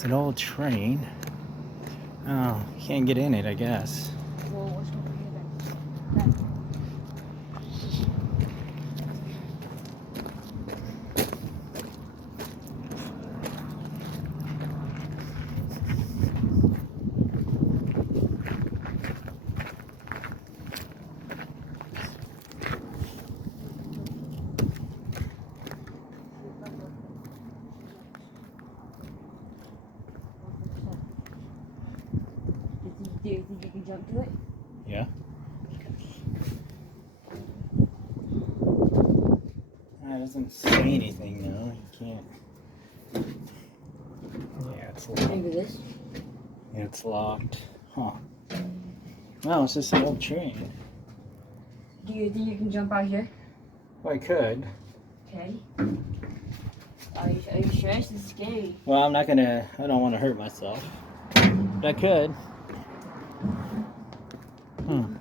It's an old train. Oh, you can't get in it, I guess. Well, what's over here then? Do you think you can jump to it? Yeah. It doesn't say anything though. You can't. Yeah, it's locked. Maybe this? Yeah, it's locked. Huh. No, it's just an old train. Do you think you can jump out here? Well, I could. Okay. Are you sure? This is scary. Well, I don't want to hurt myself. But I could. Hmm.